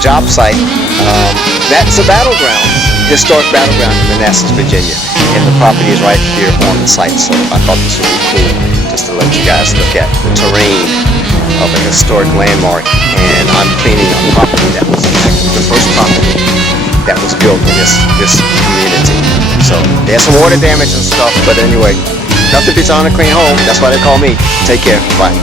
job site. That's a battleground, historic battleground in Manassas, Virginia, and the property is right here on the site. So I thought this would be cool just to let you guys look at the terrain of a historic landmark. And I'm cleaning a property that was actually the first property that was built in this community. So there's some water damage and stuff, but anyway, nothing beats on a clean home. That's why they call me. Take care. Bye.